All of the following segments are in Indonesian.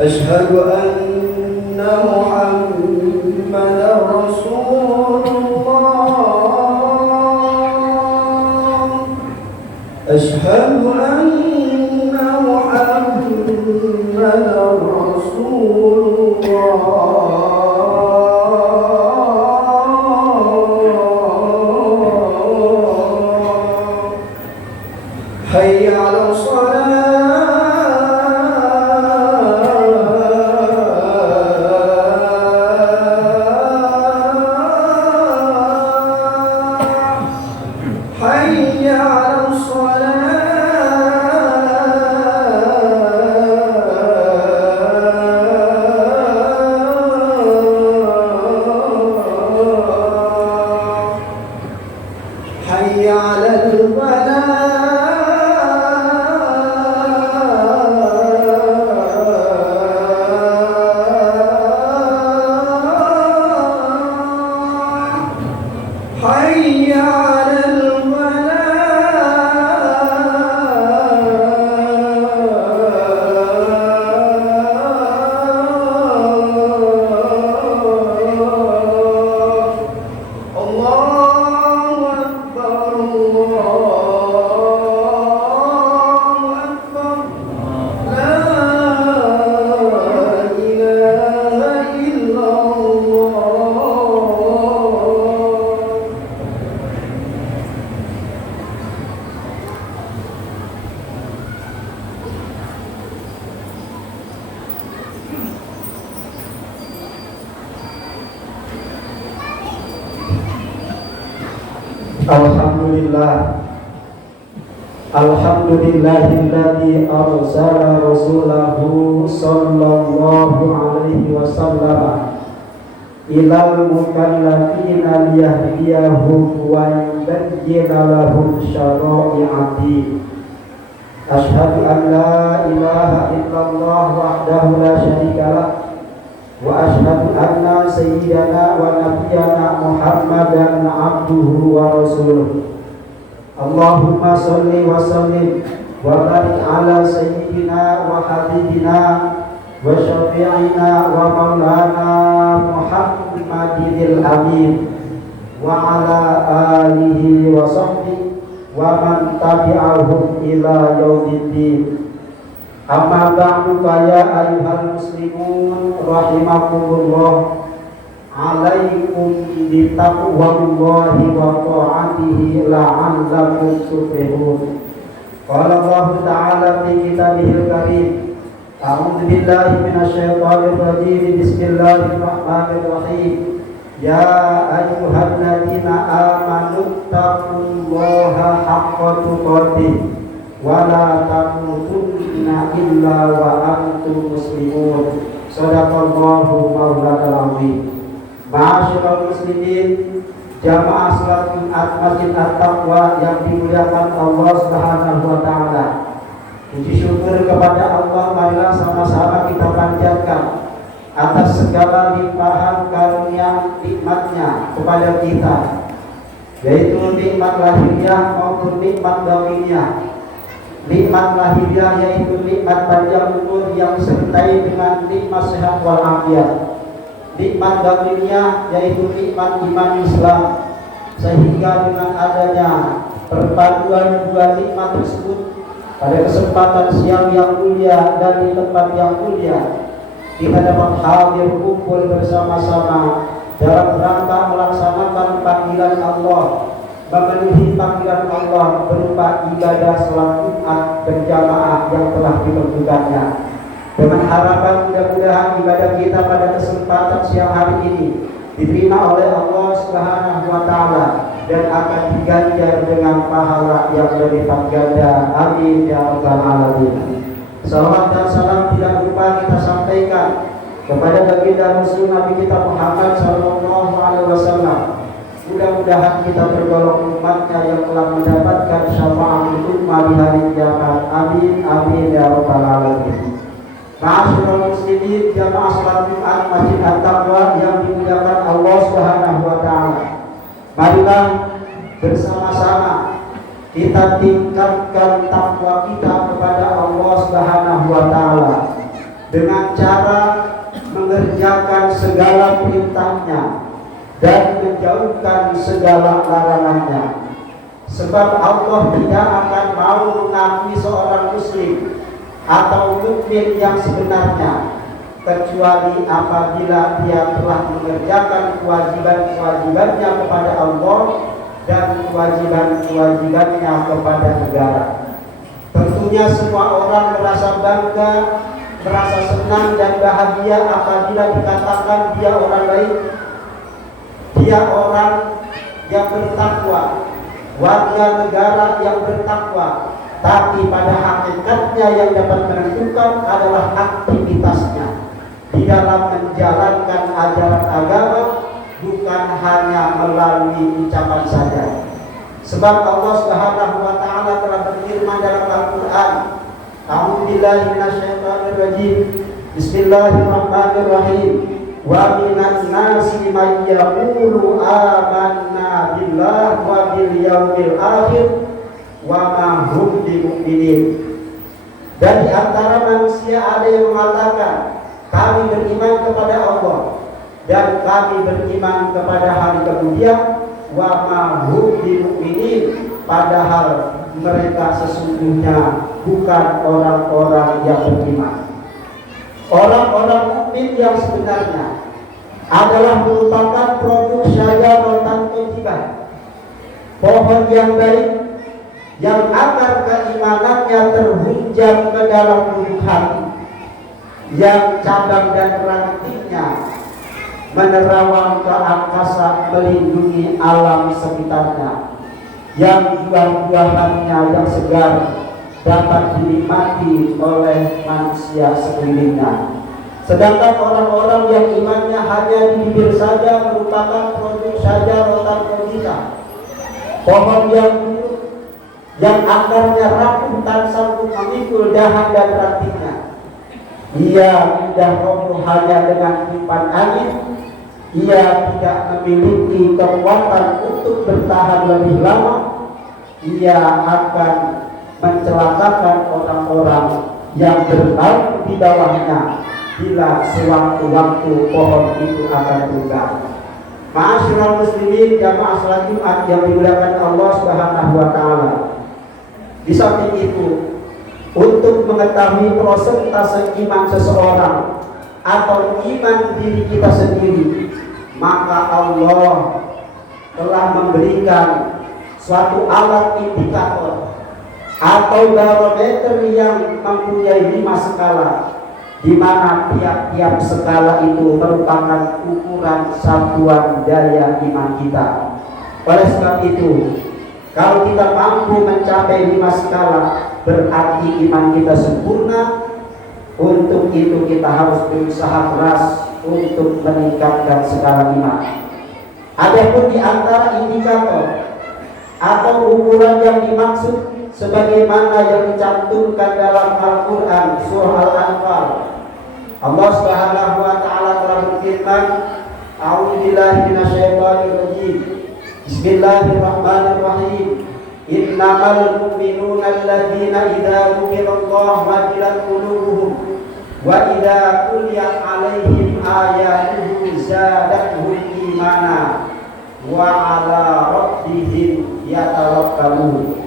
أشهد أن محمدا رسول الله. أشهد أن محمدا رسول الله. حي على Alhamdulillahilladzi arsala rasulahu sallallahu alaihi wasallam ilal mukallafina liyahdiyahum wa yubayyina lahum syara'i'ati. Asyhadu an la ilaha illallah wahdahu la syarikalah wa asyhadu anna sayyidana wa nabiyyana Muhammadan abduhu wa rasuluh. Allahumma salli wa sallim wa barik ala sayyidina wa habibina wa syafi'ina wa maulana Muhammadil amin wa ala alihi wa sahbihi wa man tabi'ahum ila yaumiddin. Amma ba'du fa ya ayyuhal muslimun rahimakumullah, alaikum bitaqwallahi wa ta'atihi la'allakum tuflihun. Qala Allah ta'ala fi kitabihil karim, a'udzu billahi minasyaitonir rajim, bismillahirrahmanirrahim. Ya ayyuhalladzina amanu taqullaha haqqa tuqatih wa la tamutunna illa wa antum muslimun. Shadaqallahu maulanal azim. Ma'asyiral muslimin, jamaah salat Jumat Masjid At-Taqwa yang dimuliakan Allah Subhanahu wa taala. Puji syukur kepada Allah marilah sama-sama kita panjatkan atas segala limpahan karunia nikmatnya kepada kita, yaitu nikmat lahiriah maupun nikmat batiniyah. Nikmat lahiriah yaitu nikmat panjang umur yang disertai dengan nikmat sehat wal afiat. Nikmat batiniyah yaitu nikmat iman Islam, sehingga dengan adanya perpaduan dua nikmat tersebut pada kesempatan siang yang mulia dan di tempat yang mulia, kita dapat hadir kumpul bersama-sama dalam rangka melaksanakan panggilan Allah, memenuhi panggilan Allah berupa ibadah salat Jumat berjamaah yang telah ditentukannya. Dengan harapan mudah-mudahan ibadah kita pada kesempatan siang hari ini diterima oleh Allah Subhanahu wa taala dan akan diganjar dengan pahala yang berlipat ganda. Amin ya rabbal alamin. Salawat dan salam tidak lupa kita sampaikan kepada baginda Rasul Nabi kita Muhammad sallallahu alaihi wasallam. Mudah-mudahan kita tergolong umatnya yang telah mendapatkan syafaat ummah di hari kiamat. Amin amin ya rabbal alamin. Ma'asyiral muslimin, jamaah salat Jumat Masjid At-Taqwa yang dimuliakan Allah Subhanahu wa taala. Marilah bersama-sama kita tingkatkan takwa kita kepada Allah Subhanahu wa taala dengan cara mengerjakan segala perintahnya dan menjauhkan segala larangannya. Sebab Allah tidak akan mau mengakui seorang muslim atau mukmin yang sebenarnya kecuali apabila dia telah mengerjakan kewajiban-kewajibannya kepada Allah dan kewajiban-kewajibannya kepada negara. Tentunya semua orang merasa bangga, merasa senang dan bahagia apabila dikatakan dia orang baik, dia orang yang bertakwa, warga negara yang bertakwa. Tapi pada hakikatnya yang dapat menentukan adalah aktivitasnya di dalam menjalankan ajaran agama, bukan hanya melalui ucapan saja. Sebab Allah Subhanahu wa taala telah berfirman dalam Al-Qur'an, A'udzubillahi minasyaitonirrajim. Bismillahirrahmanirrahim. Wa minan nasi may yaqulu amanna billahi wa bil yaumil akhir wa ma hum bimu'minin. Dan di antara manusia ada yang mengatakan, kami beriman kepada Allah dan kami beriman kepada hari kemudian, wa ma hum bimu'minin, padahal mereka sesungguhnya bukan orang-orang yang beriman. Orang-orang mukmin yang sebenarnya adalah merupakan produk syajaratan thayyibah, pohon yang baik yang akar keimanannya terhunjam ke dalam lubuk hati, yang cabang dan rantingnya menerawang ke angkasa melindungi alam sekitarnya, yang buah-buahannya yang segar dapat dinikmati oleh manusia sekelilingnya. Sedangkan orang-orang yang imannya hanya di bibir saja merupakan produk syajaratan thayyibah, pohon yang buruk, yang akarnya rapuh tak sanggup memikul dahan dan rantingnya. Ia mudah roboh hanya dengan tiupan angin. Ia tidak memiliki kekuatan untuk bertahan lebih lama. Ia akan mencelakakan orang-orang yang bernaung di bawahnya bila sewaktu-waktu pohon itu akan tumbang. Ma'asyiral muslimin jamaah salat Jumat yang dimuliakan Allah Subhanahu wa taala. Di samping itu, untuk mengetahui persentase iman seseorang atau iman diri kita sendiri, maka Allah telah memberikan suatu alat indikator atau barometer yang mempunyai 5 skala, di mana tiap-tiap skala itu merupakan ukuran satuan daya iman kita. Oleh sebab itu, kalau kita mampu mencapai 5 skala, berarti iman kita sempurna. Untuk itu kita harus berusaha keras untuk meningkatkan skala iman. Adapun di antara indikator atau ukuran yang dimaksud sebagaimana yang dicantumkan dalam Al-Quran surah Al-Anfal, Allah Subhanahu wa taala telah berfirman, A'udzubillahi minasyaitonirrajim. Bismillahirrahmanirrahim. Innamal mu'minuna alladzina idza dzukirallahu wajilat qulubuhum wa idza tuliyat 'alaihim ayatuhu zadatuhum imana wa 'ala rabbihim yatawakkalun.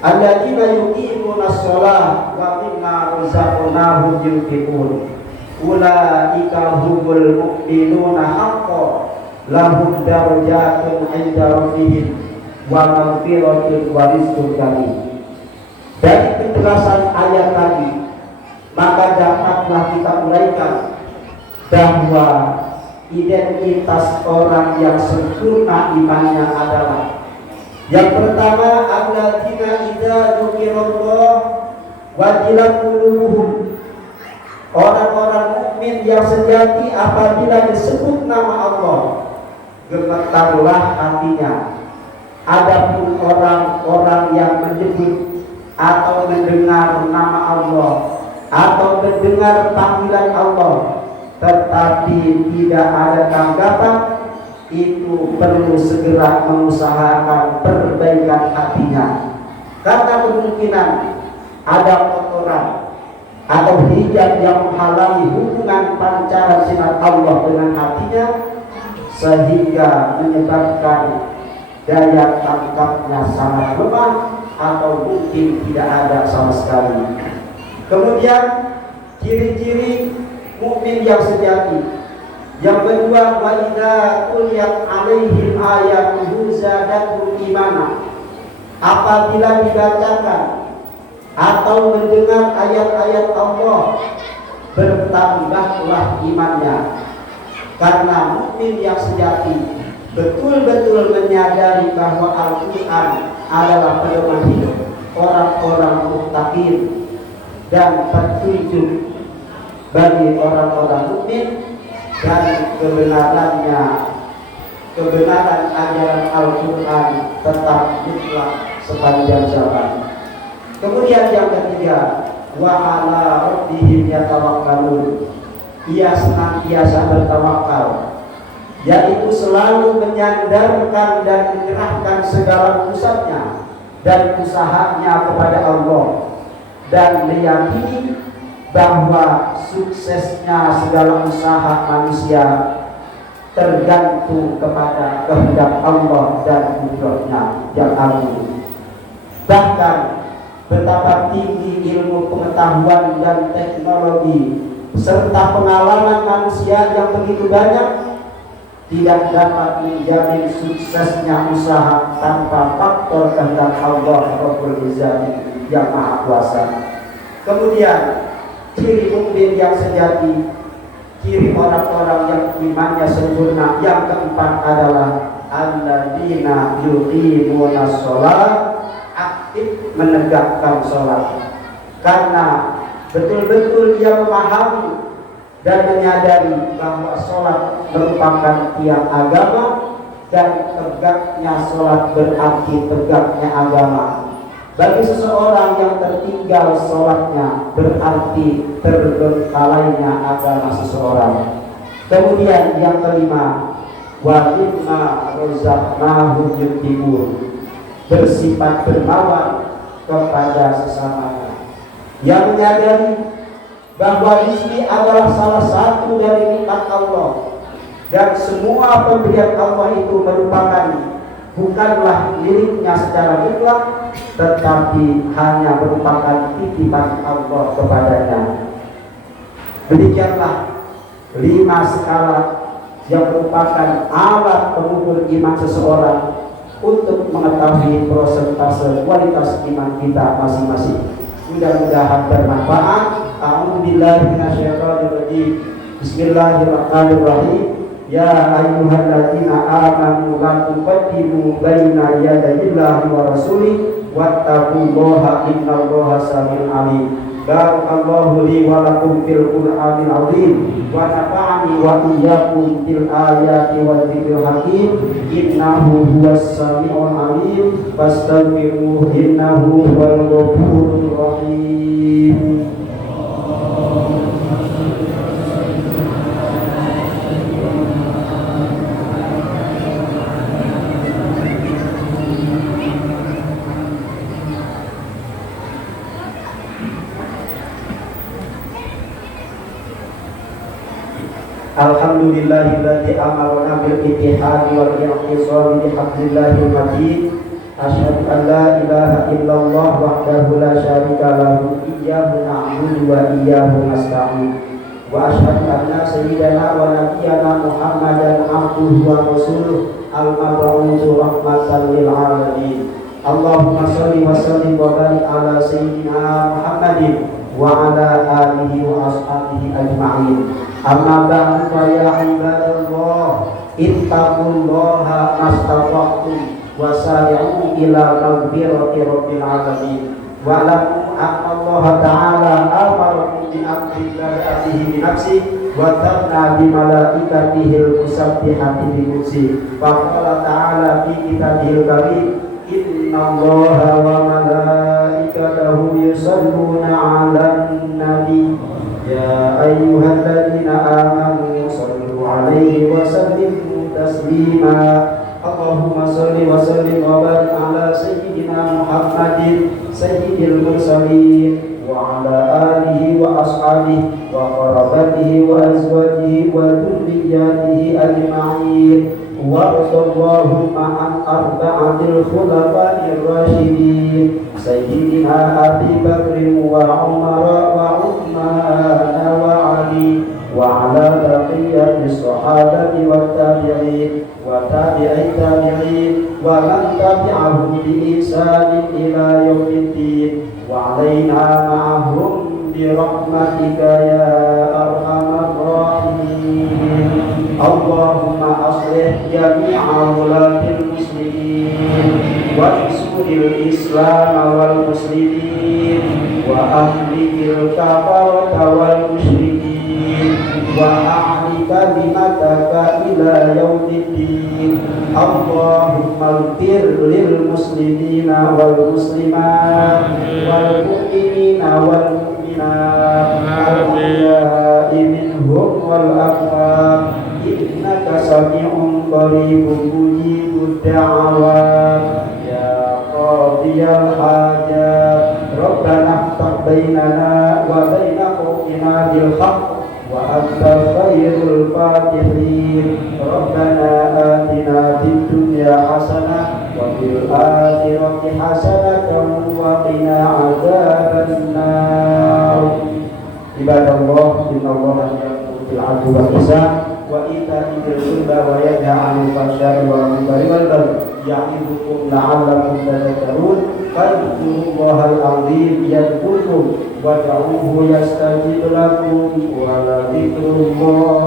Alladzina yuqimuna shalah wa mimma razaqnahum yunfiqun. Ulaika humul mu'minuna haqqan lahum darajatun 'inda rabbihim wa maghfiratun wa rizqun karim. Dari penjelasan ayat tadi, maka dapatlah kita uraikan bahwa identitas orang yang sempurna imannya adalah, yang pertama, alladzina idza dzukirallah wajilat qulubuhum, orang-orang mukmin yang sejati apabila disebut nama Allah gemetarlah hatinya. Adapun orang-orang yang menyebut atau mendengar nama Allah atau mendengar panggilan Allah tetapi tidak ada tanggapan, itu perlu segera mengusahakan perbaikan hatinya, karena kemungkinan ada kotoran, atau hijab yang menghalangi hubungan pancaran sinar Allah dengan hatinya, sehingga menyebabkan daya tangkapnya sangat lemah atau mungkin tidak ada sama sekali. Kemudian ciri-ciri mukmin yang sejati. Yang kedua, wa idza tuliyat alaihim ayatuhu zadatuhum imana. Apabila dibacakan atau mendengar ayat-ayat Allah, bertambahlah imannya. Karena mukmin yang sejati betul-betul menyadari bahwa Al-Quran adalah pedoman hidup orang-orang muttaqin dan petunjuk bagi orang-orang mukmin, dan kebenaran ajaran Al-Quran tetap mutlak sepanjang zaman. Kemudian yang ketiga, wa ala rabbihim yatawakkalun. Ia senantiasa bertawakal, yaitu selalu menyandarkan dan menyerahkan segala pusatnya dan usahanya kepada Allah, dan meyakini bahwa suksesnya segala usaha manusia tergantung kepada kehendak Allah dan kudratnya yang agung. Bahkan betapa tinggi ilmu pengetahuan dan teknologi serta pengalaman manusia yang begitu banyak tidak dapat menjamin suksesnya usaha tanpa faktor kehendak Allah Rabbul Izzati yang Maha Kuasa. Kemudian ciri mukmin yang sejati, ciri orang-orang yang imannya sempurna, yang keempat adalah alladzina yuqimuna shalah, aktif menegakkan sholat. Karena betul-betul dia memahami dan menyadari bahwa sholat merupakan tiang agama, dan tegaknya sholat berarti tegaknya agama. Bagi seseorang yang tertinggal sholatnya berarti terbengkalainya agama seseorang. Kemudian yang kelima, wa mimma razaqnahum yunfiqun, bersifat dermawan kepada sesamanya, yang menyadari bahwa rizki adalah salah satu dari nikmat Allah, dan semua pemberian Allah itu merupakan bukanlah miliknya secara mutlak, tetapi hanya merupakan titipan Allah kepadanya. Demikianlah 5 skala yang merupakan alat pengukur iman seseorang untuk mengetahui prosentase kualitas iman kita masing-masing. Mudah-mudahan bermanfaat. A'udzubillahi minasyaitonirrajim. Bismillahirrahmanirrahim. Ya ayyuhalladzina amanu la tuqaddimu baina yadayillahi wa rasulih wattaqullaha innallaha samii'un 'aliim. Barakallahu li wa lakum fil Qur'anil 'azim wa nafa'ani wa iyyakum bil ayati wa dzikril hakim. Innahu huwas samii'ul 'aliim fastaghfiruhu innahu huwal ghafurur rahim. Alhamdulillahilladzi amarna bil ittihadi wal i'tisami bi hablillahil matin. Asyhadu an la ilaha illallah wahdahu la syarika lahu iyyahu na'budu wa iyyahu nasta'in. Wa asyhadu anna sayyidana wa nabiyyana Muhammadan abduhu wa rasuluh al-mab'utsu rahmatan lil alamin. Allahumma shalli wa sallim wa barik ala sayyidina Muhammadin wa ala alihi wa ashabihi ajma'in. Amma ba'du fa ya ibadallah ittaqullaha mastata'tum wa sari'u ila maghfirati rabbil alamin. Wa lam Allah ta'ala amarakum bi amrihi bi nafsi wa tanna bi malaikatihi al-musabbihati bi qudsi. Wa qala ta'ala fi kitabihil karim, innallaha wa malaikatahu yusalluna 'alan nabi ya ayyuhalladzina amanu sallu 'alaihi wa sallimu taslima. Allahumma salli wa sallim wa barik ala sayyidina Muhammadin sayyidil mursalin wa ala alihi wa ashabihi wa qarabatihi wa azwajihi wa dhurriyyatihi ajma'in wa Allahumma an arba'atil khulafa'ir rasyidin sayyidina Abi Bakr wa Umar wa Uthman wa Ali wa ala baqiyati sahabati wa tabi'in wa tabi'i tabi'in wa man tabi'ahum bi ihsanin ila yaumiddin wa alaina ma'ahum bi rahmatika ya arhamar rahimin. Allahumma aslih jami'a wulatil muslimin wa isudil islam wal muslimin wa ahlikil kafarata wal musyrikin wa a'li kalimataka ila yaumiddin. Allahumma ighfir lil muslimina wal muslimat wal mu'minina wal mu'minat al-ahya'i minhum wal amwat innaka sami'un qaribun mujibud da'awat ya qadiyal hajat. Rabbana iftah bainana wa baina qawmina bil haqq wa anta khairul fatihin. Rabbana atina fid dunya hasanah wa fil akhirati hasanatan wa qina adzaban nar. Ibadallah, innallaha ya'muru bil 'adli wal ihsan wa ita'i dzil qurba wa yanha 'anil fahsya'i wal munkari wal baghi ya'idukum la'allakum tadhakkarun. Fadhkurullahal 'azim yadhkurkum wad'uuhu yastajib lakum wa la dzikrullahi